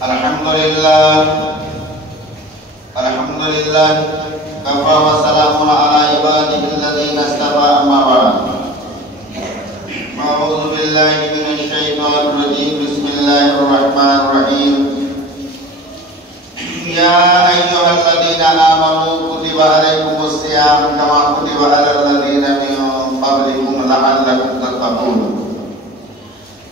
Alhamdulillah kafa wa salamun ala ibadihi alladhina istafa amma ba'd. A'udzu billahi minasy syaithanir rajim. Bismillahirrahmanirrahim. Ya ayyuhalladzina amanu kutiba alaikumus syiyam kama kutiba alal ladzina min qablikum la'allakum tattaqun.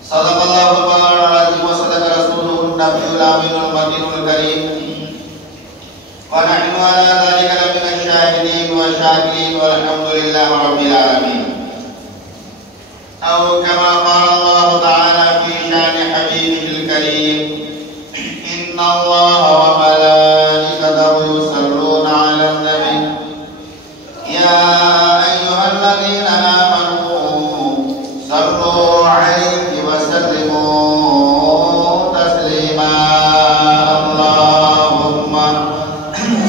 Sadaqallahul azim wa sadaqa rasuluhun nabiyul aminul madinul karim. Wa nahnu ala dzalika laminasy syahidin wa syakirin walhamdulillahi rabbil alamin. Aw kama qala Allah ta'ala fi syani habibihil karim. Inna Allaha wa malaikatahu yusalluna 'alan nabi. Ya ayyuhalladzina amanu sallu 'alaihi wa sallimu taslima. Allahumma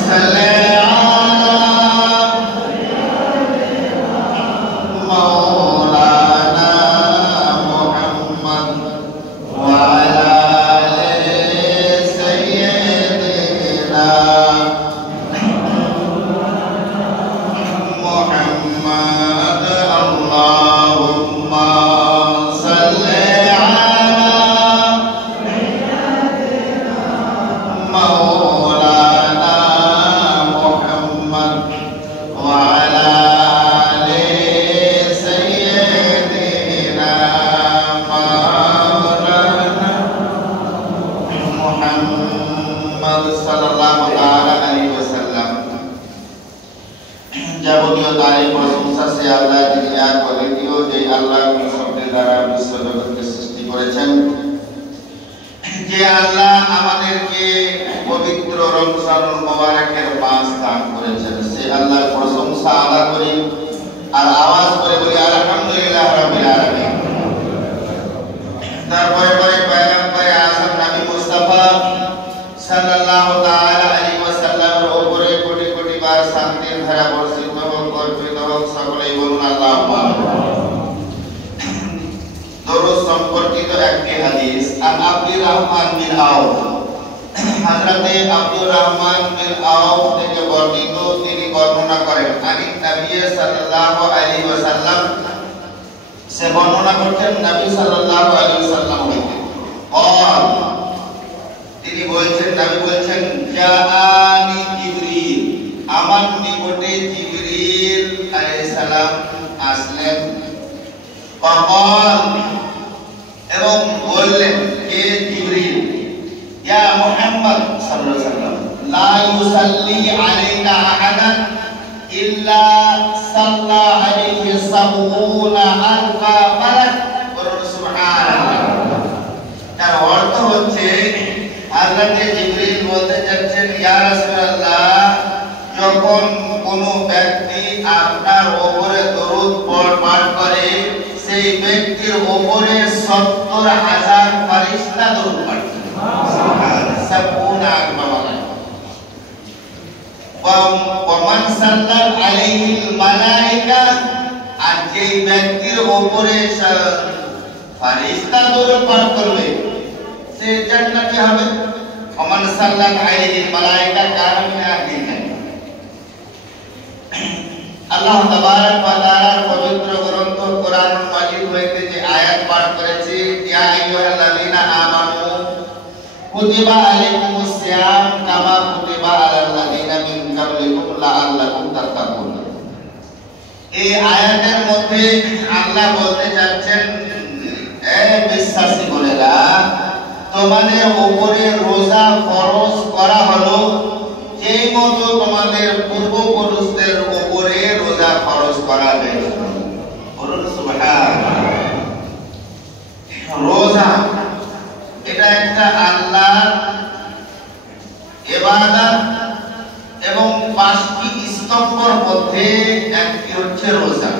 salli 'ala maulana Muhammad wa 'ala ali sayyidina Muhammad. Allahumma salli 'ala maulana Muhammad wa 'ala ali sayyidina maulana Muhammad sallallahu ta'ala alaihi wasallam. যাবতীয় তারিফ প্রশংসা সে আল্লাহ, যিনি এক অদ্বিতীয়, যে আল্লাহ শব্দের দ্বারা বিশ্ব জগৎকে সৃষ্টি করেছেন, যে আল্লাহ আমাদেরকে পবিত্র রমজানুল মুবারকের মাস দান করেছেন, সে আল্লাহর প্রশংসা আদা করি আর আওয়াজ করে বলি আলহামদুলিল্লাহ রাব্বিল আলামিন। তারপরে পয়গম্বরে আযম নবী মুস্তাফা সাল্লাল্লাহু তাআলা আলাইহি ওয়াসাল্লামের উপরে কোটি কোটি বার শান্তির ধারা বর্ষিত হোক, অর্পিত হোক। সকলেই বলুন আল্লাহুম্মা। দরুদ সম্পর্কিত একটি হাদিস আন আব্দুর রহমান বিন আউফ, হযরতে আব্দুর রহমান বিন আউফ থেকে বর্ণিত। তিনি বর্ণনা করেন আনি নবী সাল্লাল্লাহু আলাইহি ওয়াসাল্লাম, সে বর্ণনা করছেন নবী সাল্লাল্লাহু আলাইহি ওয়াসাল্লাম হইতে। قال, তিনি বলছেন, নবী বলছেন, জাআনি জিবরিল, আমার নিকটে জিবরিল আলাইহিস সালাম আসলেন। فقال, এবং বললেন, হে জিবরিল, ইয়া মুহাম্মদ সাল্লাল্লাহু আলাইহি ওয়াসাল্লাম, লা ইউসাল্লি আলাইকা আহাদান ইল্লা সাল্লা আলাইহি সাবউনা আলফা মালাক। বলুন সুবহানাল্লাহ। তার অর্থ হচ্ছে, হযরতে জিবরিল বলতে যাচ্ছেন, ইয়া রাসূলুল্লাহ, যখন কোনো ব্যক্তি আপনার উপরে দরুদ পাঠ করে, সেই ব্যক্তির উপরে ৭০,০০০ ফেরেশতা দরুদ পাঠ করে। সুবহানাল্লাহ। সাবউনা আলফা মালাক। ওয়া মান সাল্লাত আলাইহিল মালায়েকা, আর যেই ব্যক্তির উপরে ফেরেশতা দরুদ পাঠ করবে, সে জান্নাতি হবে। ওয়া মান সাল্লাত আলাইহিল মালায়েকা কানা মিন আহলিল জান্নাহ। আল্লাহ তাবারক ওয়া তাআলার পবিত্র গ্রন্থ কোরআনুল মাজিদ হইতে যে আয়াত পাঠ করেছি, ইয়া আইয়ুহাল্লাযীনা আমানু কুতিবা আলাইকুমুস সিয়াম কামা কুতিবা আলাল লাযীনা মিন ক্বাবলিকুম লাআল্লাকুম তাত্তাকুন। এই আয়াতের মধ্যে আল্লাহ বলতে যাচ্ছেন, এ বিশ্বাসী বলেরা, তোমাদের উপরে রোজা ফরজ করা হলো যেই মতো তোমাদের পূর্বপুরুষদের উপরে রোজা ফরজ করা হয়েছিল। বলুন সুবহানাল্লাহ। রোজা এটা একটা আল্লাহর ইবাদত এবং ৫টি স্তম্ভের মধ্যে একটি হচ্ছে রোজা।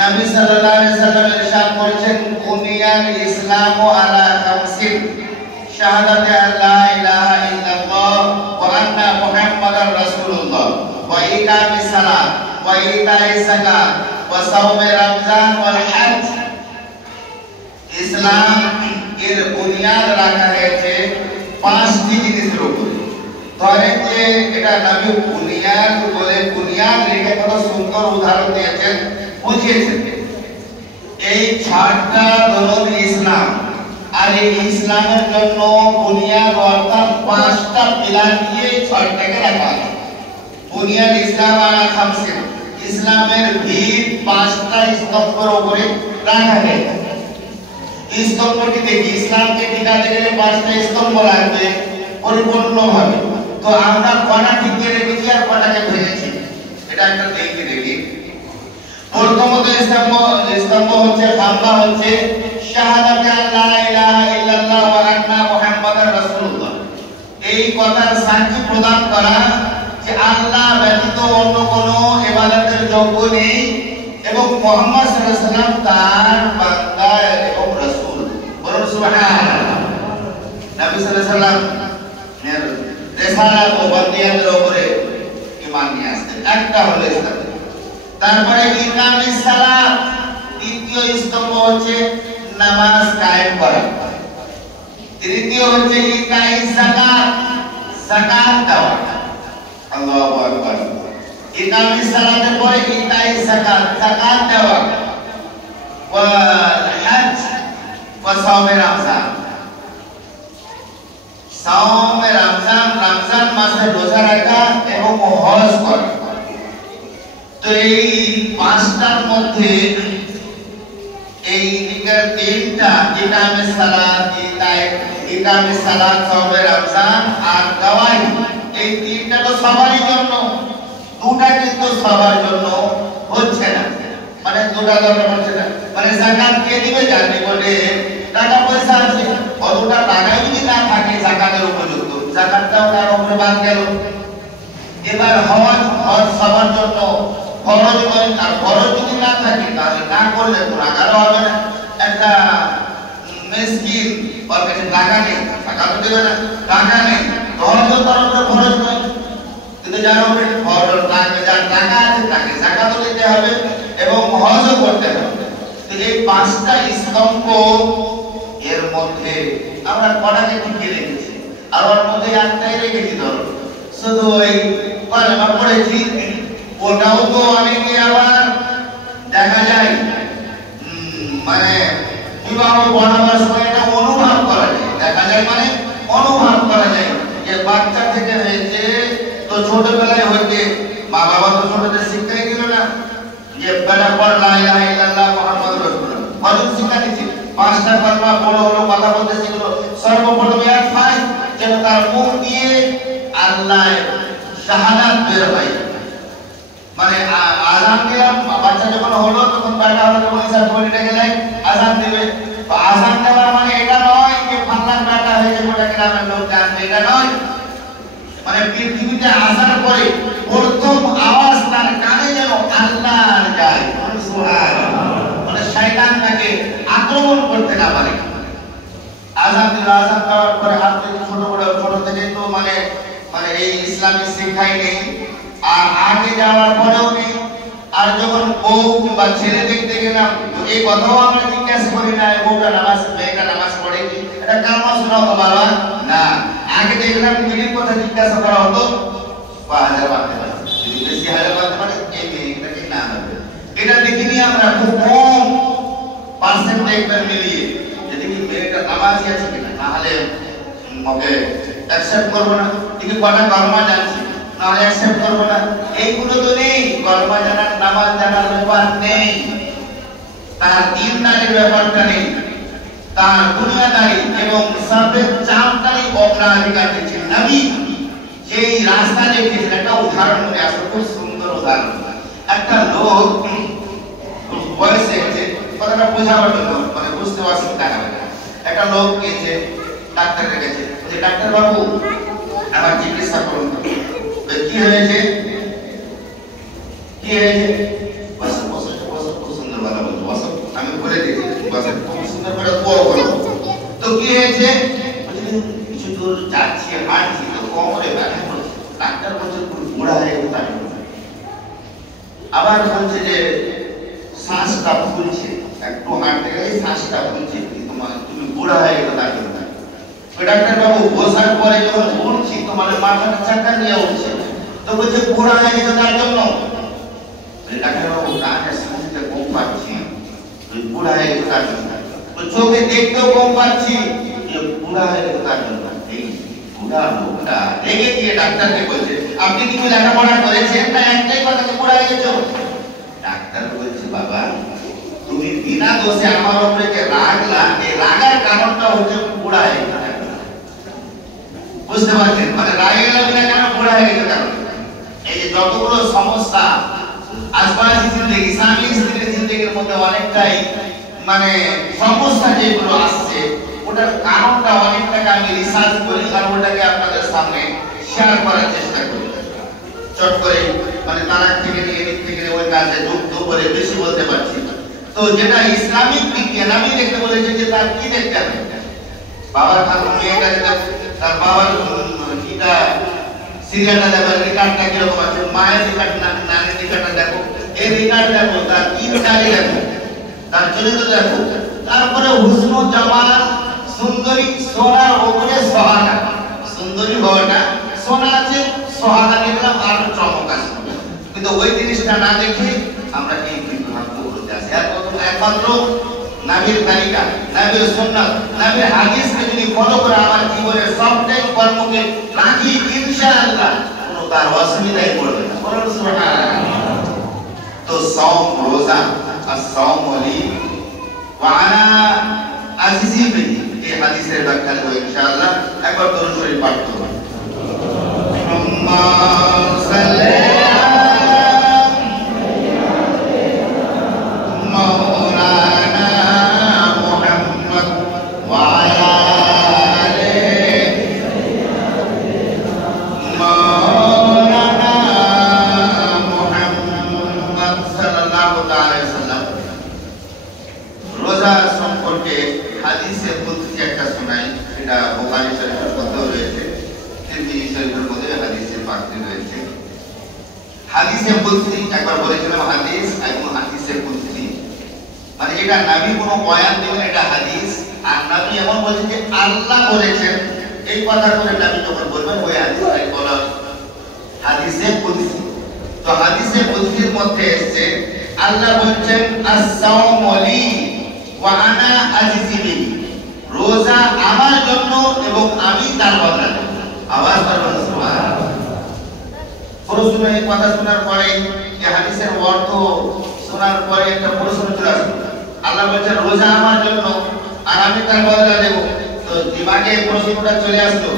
নবী সাল্লাল্লাহু আলাইহি ওয়াসাল্লাম ইরশাদ করেছেন, বুনিয়াল ইসলামু আলা খামসিন, শাহাদাতে আল্লা ইলাহা ইল্লাল্লাহ ওয়া আন্না মুহাম্মাদার রাসূলুল্লাহ ওয়া ইকামিস সালাত ওয়া ইতাইস যাকাত ওয়া সাওমে রমজান ওয়াল হজ। ইসলাম এর বুনিয়াদ রাখা হয়েছে পাঁচটি জিনিসের উপরে। ধরেন যে এটা নবী বুনিয়াদ বলে বুনিয়াদ রেখে কত সুন্দর উদাহরণ দিয়েছেন, বুঝিয়েছেন। এই ছাড়টা ধরুন ইসলাম, আর এই ইসলামের জন্য বুনিয়াদ অর্থাৎ পাঁচটা পিলার দিয়ে ছাড়টাকে রাখা হয়। বুনিয়াদ ইসলাম আর খামসিন, ইসলামের ভিত পাঁচটা স্তম্ভের উপরে রাখা হয়েছে। স্তম্ভটি দেখি, ইসলামকে টিকাতে গেলে পাঁচটা স্তম্ভ লাগবে পরিপূর্ণভাবে। তো আমরা কটা টিকিয়ে রেখেছি আর কটাকে ভেঙেছি, এটা একটা দেখি। প্রথমত স্তম্ভ হচ্ছে খাম্বা হচ্ছে শাহাদাতে আল্লাহ ইলাহা ইল্লাল্লাহ ওয়া আন্না মুহাম্মাদার রাসূলুল্লাহ। এই কথার সাক্ষী প্রদান করা যে আল্লাহ ব্যতীত অন্য কোনো ইবাদতের যোগ্য নেই এবং মুহাম্মদ সাল্লাল্লাহু আলাইহি ওয়াসাল্লাম তার বান্দা এবং রাসূল। বলুন সুবহানাল্লাহ। নবী সাল্লাল্লাহু আলাইহি ওয়াসাল্লাম এর রিসালাত ও বান্দিয়াতের উপরে ঈমান নিয়ে আসতেন। একটা হলো ইসলাম। তারপরে ইকামিস সালাত, দ্বিতীয় স্তম্ভ হচ্ছে নামাজ কায়েম করা। তৃতীয় হচ্ছে ইকাইস যাকাত, যাকাত দেওয়া। আল্লাহু আকবার। ইকামিস সালাতের পরে ইকাইস যাকাত, যাকাত দেওয়া। ওয়াল হজ ওয়া সাওমে রমজান, সাওমে রমজান, রমজান মাসে রোজা রাখা এবং হজ করা। তো এই পাঁচটার মধ্যে এই দিকের তিনটা, ইকামিস সালাত, ইকামিস সালাত, সাওমে রমজান আর গাওয়াই, এই তিনটা তো সবারই জন্য, দুটা কিন্তু সবার জন্য হচ্ছে না। মানে দুটা দরকার হচ্ছে না। মানে যাকাত কে দিবে? জানি বলে টাকা পয়সা আছে, অতটা টাকা যদি না থাকে যাকাতের উপযুক্ত, যাকাতটাও তার উপরে বাদ গেল। এবার হজ সবার জন্য ফরজ নয়, আর ফরজ যদি না থাকে তাহলে না করলে গুনাহগারও হবে না। একটা মিসকিন ওর কাছে টাকা নেই, টাকা তো দেবে না, টাকা নেই, হজও তার উপরে ফরজ নয়, কিন্তু যার উপরে ফরজ লাগবে, যার টাকা আছে তাকে যাকাতও দিতে হবে এবং হজও করতে হবে। তো এই পাঁচটা স্তম্ভ এর মধ্যে আমরা কটাকে টিকিয়ে রেখেছি, আর ওর মধ্যে একটাই রেখেছি। ধরো শুধু ওই কলেমা পড়েছি, ওটাও তো অনেকে আবার দেখা যায় মানে বিবাহ পড়াবার সময় এটা অনুভব করা যায়, দেখা যায় মানে অনুভব করা যায় যে বাচ্চা থেকে হয়েছে। তো ছোটবেলায় হইতে মা বাবা তো ছোটদের শিক্ষাই দিল না যে বেলা পর লা ইলাহা ইল্লাল্লাহ মুহাম্মাদুর রাসূলুল্লাহ, ফরজ শিক্ষা দিচ্ছে। পাঁচটা কলমা বড় হলো, কথা বলতে শিখলো। সর্বপ্রথম এক পাঁচ যেন তার মুখ দিয়ে আল্লাহ শাহাদাত বের হয়। মানে আযান দিলাম, বাচ্চা যখন হলো তখন বেটা হলো, তখন ইশারা করে ডেকে যায় আযান দিবে। তো আযান দেওয়ার মানে এটা নয় যে ফাল্লার বেটা হয়ে গোটা গ্রামের লোক জানবে, এটা নয়। মানে পৃথিবীতে আসার পরে প্রথম আওয়াজ তার কানে যেন আল্লাহর যায়, সুবহানাল্লাহ। মানে শয়তান তাকে আক্রমণ করতে না পারে। আযান দিল, আযান দেওয়ার পরে হাত থেকে ছোট থেকে তো মানে এই ইসলামের শিক্ষাই নেই, আর আগে যাওয়ার পরেও নেই। আর যখন বউ কিংবা ছেলে দেখতে গেলাম এই কথাও আমরা জিজ্ঞাসা করি না, বউটা নামাজ, মেয়েটা নামাজ পড়ে কি, এটা কামা শোনাও তো বাবা না। আগে দেখলাম বিবির কথা জিজ্ঞাসা করা হতো, 5000 বাড়তে পারে, যদি বেশি হাজার বাড়তে পারে এই মেয়েটাকে না হবে। এটা দেখিনি আমরা, খুব কম পার্সেন্টেজটা মিলিয়ে যদি কি মেয়েটা নামাজি আছে কিনা, তাহলে ওকে অ্যাকসেপ্ট করব না। ঠিক কটা কর্মা জানছি, নাহলে অ্যাকসেপ্ট করব না। এইগুলো তো নেই, কর্মা জানার, নামাজ জানার ব্যাপার নেই, তার দিনদারির ব্যাপারটা নেই, তার দুনিয়াদারি এবং সবের চাপটাই অগ্রাধিকার দিচ্ছেন। নবী যেই রাস্তা দেখিয়েছেন, একটা উদাহরণ মনে আসে, খুব সুন্দর উদাহরণ। একটা লোক বয়সে গেছে, কথাটা বোঝাবার জন্য মানে বুঝতে পারছেন টাকা লাগে। একটা লোক গেছে ডাক্তারের কাছে, বলছে ডাক্তার বাবু আমার চিকিৎসা করুন। কি হয়েছে? কি হয়েছে? বসো বসো বসো, খুব সুন্দর ভালো বলছো, বসো, আমি বলে দিয়েছি বসো, খুব সুন্দর করে দোয়া করো। তো কি হয়েছে? কিছু দূর যাচ্ছি, হাঁটছি, তো কোমরে ব্যথা করছে। ডাক্তার বলছে বুড়া হয়ে গেছে। আবার বলছে যে শ্বাসটা ফুলছে, একটু হাঁটতে গেলে শ্বাসটা ফুলছে, তুমি বুড়া হয়ে গেলে ডাক্তার বাবু বসার পরে যখন উঠছি তোমার মাথাটা চাকা নিয়ে উঠছে, তো বলছে বুড়া হয়ে গেছে তার জন্য। ডাক্তার বাবু কানে শুনতে কম পাচ্ছি, বুড়া হয়ে গেছে তার জন্য। চোখে দেখতেও কম পাচ্ছি, বুড়া হয়ে গেছে তার জন্য। এই বুড়া লোকটা রেগে গিয়ে ডাক্তারকে বলছে আপনি কিছু লেখাপড়া করেছেন না একটাই কথা যে বুড়া হয়ে গেছো? ডাক্তার বলছে বাবা তুমি বিনা দোষে আমার উপরে যে রাগলা, এই রাগার কারণটা হচ্ছে বুড়া হয়ে গেছে। বুঝতে পারছেন? মানে রাগে গেলাম না কেন, বুড়া হয়ে গেছে কারণ। এই যে যতগুলো সমস্যা আজবাজি জিন্দেগি, স্বামী স্ত্রীর জিন্দেগির মধ্যে অনেকটাই মানে সমস্যা যেগুলো আসছে, ওটার কারণটা অনেকটাকে আমি রিসার্চ করি আর ওটাকে আপনাদের সামনে শেয়ার করার চেষ্টা করি। চট করে মানে তারা থেকে নিয়ে এদিক থেকে ওই কাজে যুক্ত করে বেশি বলতে পারছি। তো যেটা ইসলামিক বিজ্ঞান আমি দেখতে বলেছি যে তার কি দেখতে হবে, বাবার খাতুন মেয়েটা যেটা তার বাবার কিটা সিরিয়ালটা দেখো, রিকার্ডটা কিরকম আছে, মায়ের রিকার্ড না নানির রিকার্ডটা দেখো, এই রিকার্ড দেখো, তার কি চালি দেখো, তার চরিত্র দেখো, তারপরে হুসনু জামাল সুন্দরী সোনার উপরে সোহাগা, সুন্দরী হওয়াটা সোনা আছে সোহাগা দেখলাম আর চমক আছে। কিন্তু ওই জিনিসটা না দেখে আমরা এই বিভ্রান্ত করতে আসি। একমাত্র নবীর তরিকা, নবীর সুন্নাত, নবীর হাদিসকে যদি ফলো করে আমার জীবনের সবটাই কর্মকে রাখি ইনশাআল্লাহ কোনো তার অসুবিধাই পড়বে না। বলুন সুবহানাল্লাহ। তো সাওম রোজা as-sawm li wa ana azizi bihi, এই হাদিসের ব্যাখ্যা দেব ইনশাআল্লাহ। একবার দরুদ শরীফ পাঠ করুন। আল্লাহুম্মা সাল্লি হাদিসে কুদসি একবার বলেছিলাম, হাদিস এবং হাদিসে কুদসি মানে এটা নবী কোনো বয়ান দেবেন, এটা হাদিস। আর নবী এমন বলেছেন যে আল্লাহ বলেছেন, এই কথা করে নবী যখন বলবেন ওই হাদিসটাই বলা হাদিসে কুদসি। তো হাদিসে কুদসির মধ্যে এসেছে আল্লাহ বলছেন as-sawmu li wa ana ajzi bihi, রোজা আমার জন্য এবং আমি তার বদলা দেব। আওয়াজ করুন সুবহানাল্লাহ। প্রশ্ন এই কথা শোনার পরে এই হাদিসের অর্থ শোনার পরে একটা প্রশ্ন চলে আসে, আল্লাহ বলছেন রোজা আমার জন্য আর আমি তার বদলা দেব। তো দিমাগে প্রশ্নটা চলে আসলো,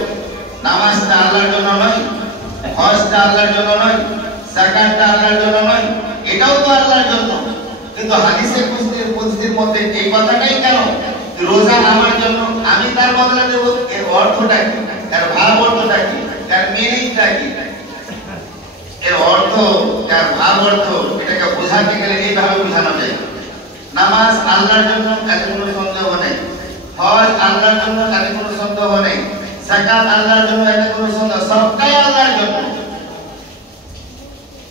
নামাজটা আল্লাহর জন্য নয়, হজটা আল্লাহর জন্য নয়, যাকাতটা আল্লাহর জন্য নয়, এটাও তো আল্লাহর জন্য। কিন্তু হাদিসে কুদসির মধ্যে এই কথাটাই কেন রোজা আমার জন্য আমি তার বদলা দেব, এর অর্থটা কি, এর ভাব অর্থটা কি, এর মিনিংটা কি? এর অর্থ, এর ভাব অর্থ এটাকে বোঝাতে গেলে এইভাবে বোঝানো যায়। নামাজ আল্লাহর জন্য, এতে কোনো সন্দেহ নেই। হজ আল্লাহর জন্য, এতে কোনো সন্দেহ নেই। যাকাত আল্লাহর জন্য, এতে কোনো সন্দেহ, সবটাই আল্লাহর জন্য।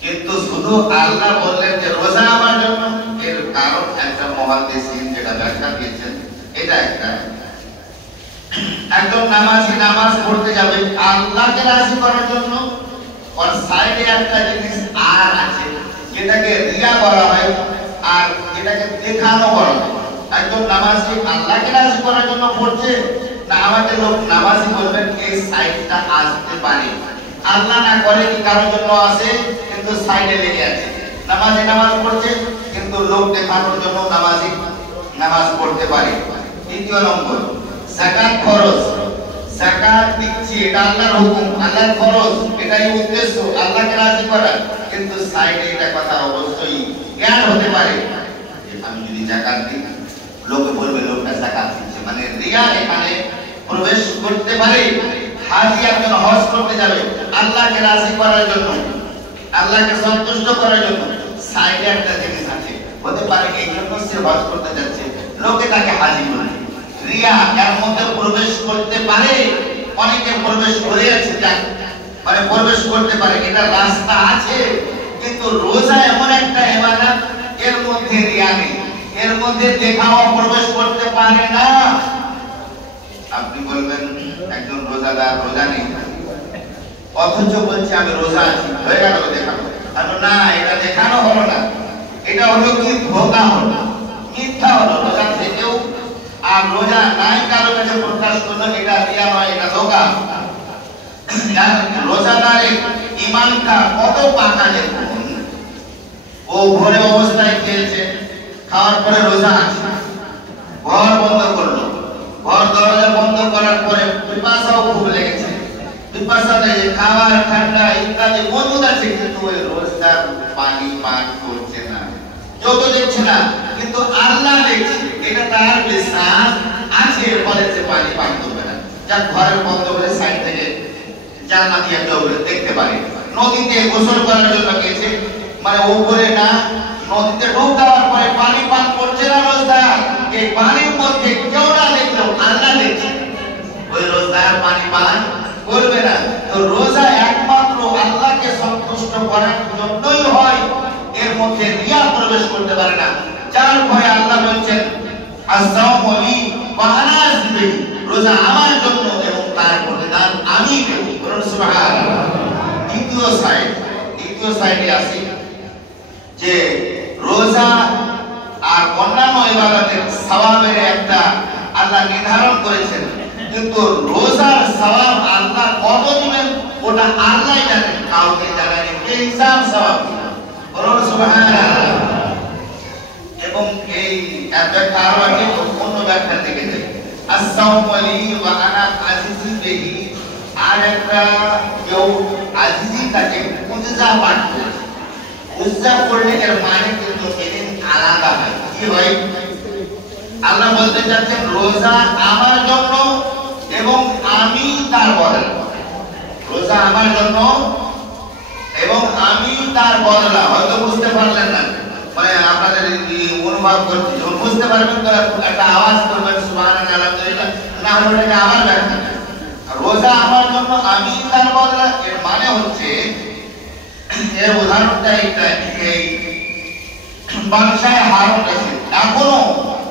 কিন্তু শুধু আল্লাহ বললেন যে রোজা আমার জন্য, এর কারণ একটা মুহাদ্দিসিন যেটা ব্যাখ্যা দিয়েছেন, এটা একটা একদম নামাজি নামাজ পড়তে যাবে আল্লাহকে রাজি করার জন্য, আর সাইডে একটা জিনিস আর আছে যেটাকে রিয়া করা হয় আর এটাকে দেখানো করা হয়। একদম নামাজি আল্লাহকে রাজি করার জন্য পড়ছে না, আমাদের লোক নামাজি বলবেন এই সাইডটা আসতে পারে, আল্লাহ না করে কি কারোর জন্য আসে কিন্তু সাইডে লেগে আছে। নামাজি নামাজ পড়ছে কিন্তু লোক দেখানোর জন্য নামাজি নামাজ পড়তে পারে। দ্বিতীয় নম্বর যাকাত ফরজ, যাকাত দিচ্ছি এটা আল্লাহর হুকুম, আল্লাহর ফরজ, এটাই উদ্দেশ্য আল্লাহকে রাজি করা। কিন্তু সাইডে এটা কথা অবশ্যই জ্ঞান হতে পারে যে আমি যদি যাকাত দিই লোকে বলবে লোকটা যাকাত দিচ্ছে, মানে রিয়া এখানে প্রবেশ করতে পারে। হাজি একজন হজ করতে যাবে আল্লাহকে রাজি করার জন্য, আল্লাহকে সন্তুষ্ট করার জন্য, সাইডে একটা জিনিস আছে, হতে পারে এই জন্য সে হজ করতে যাচ্ছে, লোকে তাকে হাজি বলে, রিয়া এর মধ্যে প্রবেশ করতে পারে। অনেকে প্রবেশ করে আছে, মানে প্রবেশ করতে পারে, এটা রাস্তা আছে। কিন্তু রোজা এমন একটা ইবাদত এর মধ্যে রিয়া নেই, এর মধ্যে দেখাওয়া প্রবেশ করতে পারে না। আপনি বলবেন একজন রোজাদার রোজা নেই, অথচ বলছে আমি রোজা আছি, হয়ে গেল দেখানো। না, এটা দেখানো হলো না, এটা হলো কি ধোঁকা হলো, মিথ্যা হলো রোজা থেকেও। আর রোজা নাই কারো কাছে প্রকাশ করলো, এটা রিয়া নয়, এটা ধোঁকা। রোজাদারের ঈমানটা কত পাকা দেখুন। ও ভোরে অবস্থায় খেয়েছে, খাওয়ার পরে রোজা আছে, ঘর বন্ধ করলো, ঘর দরজা বন্ধ করার পরে পিপাসাও খুব লেগেছে, পিপাসাতে খাবার ঠান্ডা ইত্যাদি মজুদ আছে, কিন্তু ওই রোজদার পানি পান করছে না, যত দেখছে না, কিন্তু আল্লাহ দেখছে এটা তার বিশ্বাস আছে, বলেছে পানি পান করবে না। যা ঘরের বন্ধ করে সাইড থেকে জান্নাত দিয়ে দৌড়ে দেখতে পারে। নদীতে গোসল করার জন্য গেছে, মানে উপরে না, নদীতে ডুব দেওয়ার পরে পানি পান করছে না রোজদার, এই পানির মধ্যে কেউ না দেখলেও আল্লাহ দেখছে, ওই রোজদার পানি পান করবে না। তো রোজা একমাত্র আল্লাহকে সন্তুষ্ট করার জন্যই হয়, এর মধ্যে রিয়া প্রবেশ করতে পারে না। যার ভয়ে আল্লাহ বলছেন আস-সাওমু লি ওয়া আনা আজজি, রোজা আমার জন্য এবং তার প্রতিদান আমি দেব। সুবহানাল্লাহ। দ্বিতীয় সাইডে আসি যে রোজা আর অন্যান্য ইবাদতের সওয়াবের একটা আল্লাহ নির্ধারণ করেছেন, কিন্তু রোজার সওয়াব আল্লাহ কত দিবেন ওটা আল্লাহই জানেন, কাউকে জানায়নি, বেহিসাব সওয়াব। বলুন সুবহানাল্লাহ। এবং এই ব্যাখ্যা আরো আগে অন্য ব্যাখ্যা থেকে যাই, আস-সাওমু লি ওয়া আনা আজিজি বিহি, আর একটা কেউ আজিজি তাকে মুজিজা পাঠ করে, মুজিজা করলে এর মানে কিন্তু এদিন আলাদা হয়। কি হয়? আল্লাহ বলতে চাচ্ছেন রোজা আমার জন্য এবং আমি তার বদলা, রোজা আমার জন্য এবং আমি তার বদলা। হয়তো বুঝতে পারলেন না, মানে আপনাদের অনুভব করতে যখন বুঝতে পারবেন তো একটা আওয়াজ করবেন সুবহানাল্লাহ আলহামদুলিল্লাহ, না হলে এটা আবার ব্যাখ্যা। রোজা আমার জন্য আমি তার বদলা, এর মানে হচ্ছে, এর উদাহরণটা এই বাদশাহ হারুন রশিদ এখনো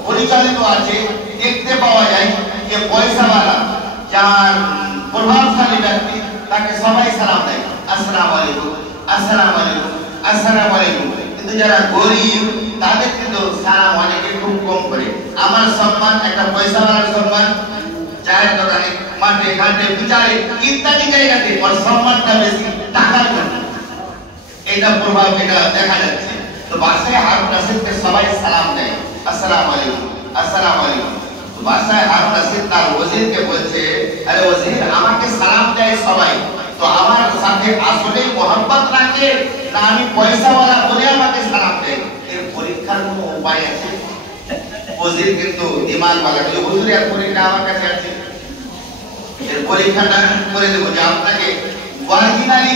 পরিচালিত আছে, দেখতে পাওয়া যায় যে পয়সাওয়ালা যার প্রভাবশালী ব্যক্তি তাকে সবাই সালাম দেয়, আসসালামু আলাইকুম, আসসালামু আলাইকুম, আসসালামু আলাইকুম। কিন্তু যারা গরিব তাদের কিন্তু সালাম অনেকে খুব কম করে। আমার সম্মান, একটা পয়সাওয়ালার সম্মান চায়ের দোকানে, মাঠে ঘাটে বিচারে ইত্যাদি জায়গাতে ওর সম্মানটা বেশি টাকার জন্য, এটা প্রভাব এটা দেখা যাচ্ছে। তো বাদশাহ হারুন রশিদকে সবাই সালাম দেয়, আসসালামু আলাইকুম, আসসালামু আলাইকুম। তো বাদশাহ হারুন রশিদ তার ওজিরকে বলছে, আরে ওজির, আমাকে সালাম দেয় সবাই, তো আমার সাথে আসলেই মোহাম্মত রাখে না আমি পয়সাওয়ালা বলে আমাকে সালাম দেয়? এর পরীক্ষার কোনো উপায় আছে? ওজির কিন্তু দিমাগওয়ালা, বলে হুজুর এর পরীক্ষা আমার কাছে আছে, এর পরীক্ষাটা করে দেব যে আপনাকে অরিজিনালি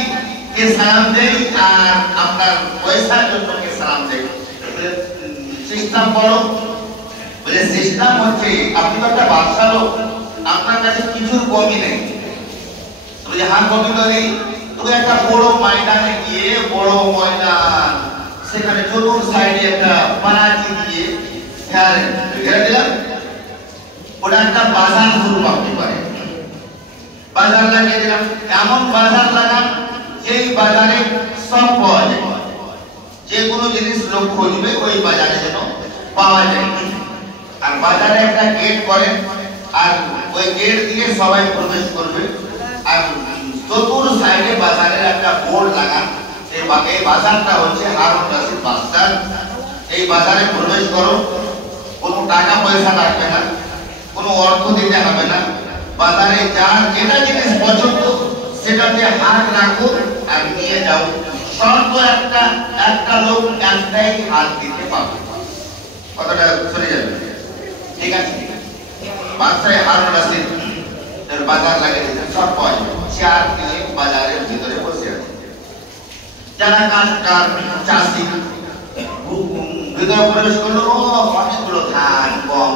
কে সালাম দেয় আর আপনার পয়সার জন্য কে সালাম দেয়। সিস্টেম বলো, বলে সিস্টেম হচ্ছে আপনি তো একটা বাদশা লোক, আপনার কাছে কিছুর কমই নেই। বলে হ্যাঁ, কমই তো নেই। তুমি একটা বড় ময়দানে গিয়ে, বড় ময়দান, সেখানে চতুর সাইডে একটা পানাচি দিয়ে ঘেরে দিলাম, ওটা একটা বাজার শুরু করতে পারে, বাজার লাগিয়ে দিলাম। এমন বাজার লাগান যেই বাজারে সব পাওয়া যায়, যে কোনো জিনিস লোক খুঁজবে ওই বাজারে যেন পাওয়া যায়। আর বাজারে একটা গেট করেন, আর ওই গেট দিয়ে সবাই প্রবেশ করবে। আর চতুর সাইডে বাজারের একটা বোর্ড লাগান, এই বাজারটা হচ্ছে হারুন রশিদ বাদশাহ, এই বাজারে প্রবেশ করো, কোনো টাকা পয়সা লাগবে না, কোনো অর্থ দিতে হবে না, বাজারে যার যেটা জিনিস পছন্দ সেটাতে হাত রাখো আর নিয়ে যাও। শর্ত একটা লোক একটাই হাত দিতে পারবে, কথাটা চলে যাবে, ঠিক আছে? বাদশাহ হারুন রশিদ বাজার লাগিয়ে দিয়েছেন, সব পাওয়া যাবে। চেয়ার নিয়ে বাজারের ভিতরে বসে আছে, যারা কাজকার চাষি ভিতরে প্রবেশ করলো, অনেকগুলো ধান, গম,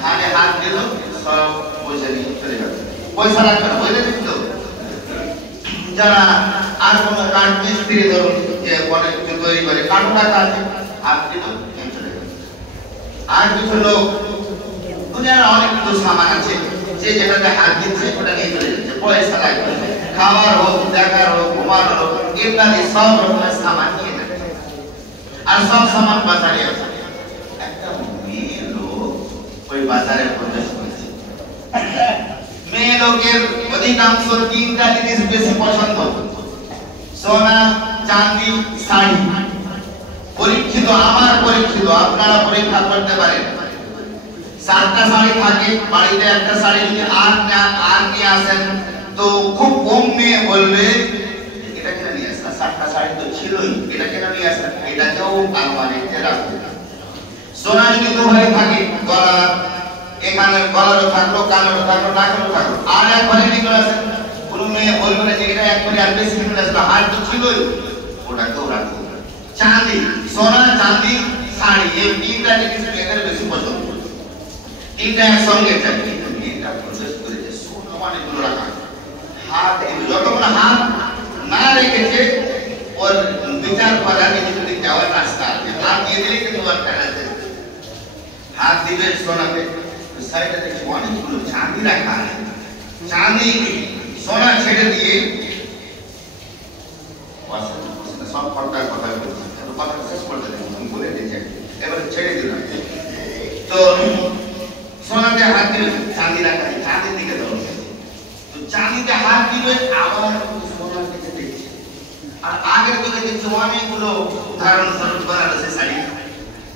ধানে হাত দিল, সব পয়সা নিয়ে চলে গেল, পয়সা রাখবে না, বুঝলে তো? যারা আর কোনো কাঠ মিস্ত্রি ধরুন যে অনেক কিছু তৈরি করে, কাঠটা কাটে, হাত দিল, চলে গেল। আর কিছু লোক দুনিয়ার অনেক কিছু সামান আছে, যে যেটাতে হাত দিচ্ছে ওটা নিয়ে চলে যাচ্ছে, পয়সা লাগবে, খাওয়ার হোক, দেখার হোক, ঘুমানোর হোক, ইত্যাদি সব রকমের সামান নিয়ে যাচ্ছে। আর সব সামান বাজারে আছে। একটা মেয়ে লোক ওই বাজারে প্রবেশ করেছে। মেয়ে লোকের অধিকাংশ তিনটা জিনিস বেশি পছন্দ, সোনা, চাঁদি, শাড়ি। পরীক্ষিত, আমার পরীক্ষিত, আপনারা পরীক্ষা করতে পারেন। 7টা শাড়ি থাকে বাড়িতে, একটা শাড়ি যদি আর নিয়ে আসেন তো খুব কম মেয়ে বলবে এটা কেন নিয়ে আসা, 7টা শাড়ি তো ছিলই, এটা কেন নিয়ে আসা, এটাকেও আলমারিতে রাখো। সোনা যদি 2 ভাই থাকে, গলা এখানে গলারও থাকলো, কানেরও থাকলো, নাকেরও থাকলো, আর একবারে নিয়ে আসেন, কোনো মেয়ে বলবে না যে এটা একবারে আর বেশি নিয়ে আসলো, হার তো ছিলই, ওটাকেও রাখো। চাঁদি, সোনা, চাঁদি, শাড়ি, এই তিনটা জিনিস মেয়েদের বেশি পছন্দ। তিনটা একসঙ্গে চাই। মেয়েটা প্রসেস করেছে সোনা অনেকগুলো রাখা, হাত যতগুলো হাত না রেখেছে ওর বিচার করা নিজেদের যাওয়ার রাস্তা আছে, হাত দিয়ে দিলে কিন্তু একটা আছে, হাত দিবে সোনাতে, সাইডে দেখছি অনেকগুলো চাঁদি রাখা আছে। চাঁদি সোনা ছেড়ে দিয়ে সব কথা বলছি, কথা শেষ করতে আমি বলে দিয়েছি, এবার ছেড়ে দিলাম। তো সোনাতে হাত দিবে, চাঁদি রাখা, চাঁদির দিকে দৌড়ছে, তো চাঁদিতে হাত দিবে, আবার সোনার দিকে দেখছে, আর আগের দিকে দেখছে অনেকগুলো উদাহরণ স্বরূপ করা আছে শাড়ি,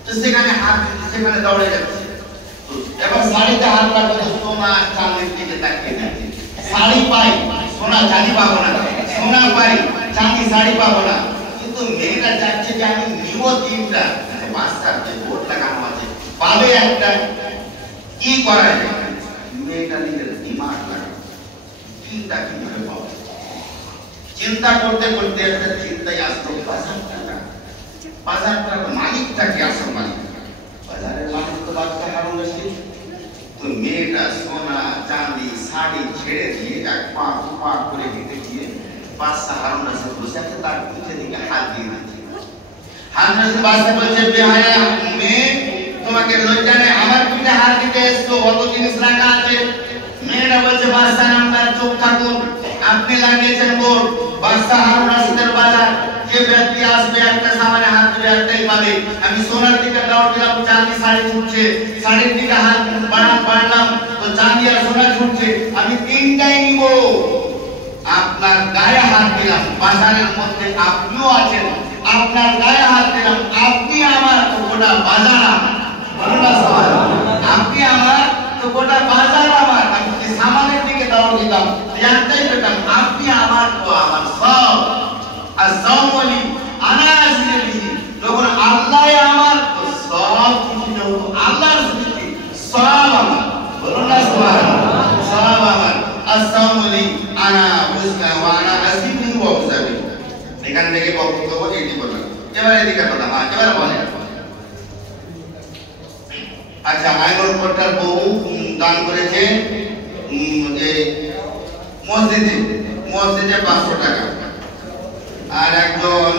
তো সেখানে হাত দিচ্ছে, সেখানে দৌড়ে যাচ্ছে। তো এবার শাড়িতে হাত রাখলে সোনা চাঁদির দিকে তাকিয়ে যাচ্ছে, শাড়ি পাই, সোনা চাঁদি পাবো না, সোনা পাই, চাঁদি শাড়ি পাবো না, কিন্তু মেয়েটা চাচ্ছে যে আমি নিব তিনটা, মাস্টার যে বোর্ড লাগানো আছে পাবে একটা, কি করা যায়? মেয়েটা নিজের দিমাগ লাগায় তিনটা কিভাবে পাবো, চিন্তা করতে করতে একটা চিন্তায় আসতো, বাজারটা মালিকটা কি আসল মালিক? বাজারের মালিক তো বাচ্চা হারুন রশিদ। তো মেয়েটা সোনা চাঁদি শাড়ি ছেড়ে দিয়ে এক পা দু পা করে হেঁটে গিয়ে বাদশা হারুন রশিদ বসে আছে, তার পিঠে দিকে হাত দিয়ে দিচ্ছে। হারুন রশিদ বাদশা বলছে, বেহায়া মেয়ে, তোমাকে লজ্জা নেই আমার পিঠে হাত দিতে এসছো, অত জিনিস রাখা আছে। মেয়েরা বলছে, বাদশা নামদার চুপ থাকুন, আপনি লাগিয়েছেন বোর্ড, বাদশা হারুন রশিদের বাজার, যে ব্যক্তি আসবে একটা সামনে হাত দিবে একটাই পাবে। আমি সোনার দিকে দৌড় দিলাম, চাঁদি শাড়ি ছুটছে, শাড়ির দিকে হাত বাড়লাম তো চাঁদি আর সোনা ছুটছে, আমি তিনটাই নিব। আপনার গায়ে হাত দিলাম, বাজারের মধ্যে আপনিও আছেন, আপনার গায়ে হাত দিলাম, আপনি আমার তো গোটা বাজার আমার, আপনি আমার তো গোটা বাজার আমার। আমি যদি সামানের দিকে দৌড় দিতাম একটাই পেতাম, আপনি আমার তো আমার সব। আসসালামু আনাজিলি, যখন আল্লাহ আমার তো সব কিছু, যখন আল্লাহর সৃষ্টি সব আমার, বলুন না সুবহানাল্লাহ, সব আমার। আসসালামু আনা বুঝনা ওয়া আনা আসিবু ওয়া বুঝাবি। এখান থেকে বক্তব্য এটি বললাম। এবার এদিকে কথা, হ্যাঁ এবার বলেন। আচ্ছা, আইনুল কোট্টার বউ দান করেছে যে মসজিদে 500 টাকা, আর একজন